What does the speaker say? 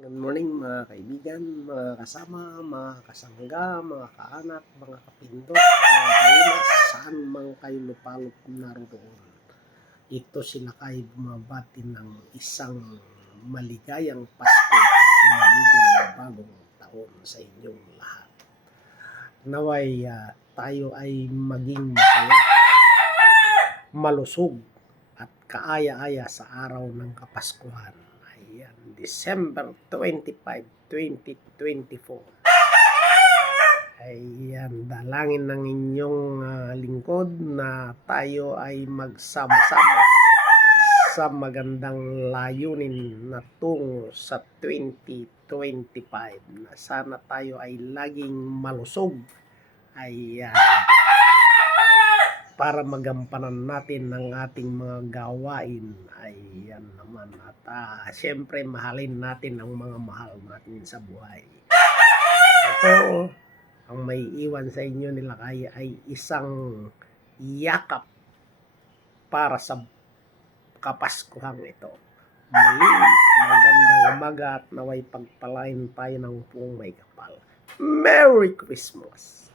Good morning mga kaibigan, mga kasama, mga kasangga, mga kaanak, mga kapindot, mga kainas, saan man kayo lupalop naroon. Ito sila kayo bumabati ng isang maligayang Pasko at maligong bagong taon sa inyong lahat. Naway tayo ay maging masaya, malusog at kaaya-aya sa araw ng Kapaskuhan. Ayan, December 25, 2024. Ayan, dalangin ng inyong lingkod na tayo ay magsama-sama sa magandang layunin na tungo sa 2025 na sana tayo ay laging malusog para magampanan natin ang ating mga gawain. Ayan naman. At syempre mahalin natin ang mga mahal natin sa buhay. Ito, ang may iwan sa inyo nila kaya ay isang yakap para sa Kapaskuhang ito. Muli, magandang umaga at naway pagpalain tayo ng puong may kapal. Merry Christmas!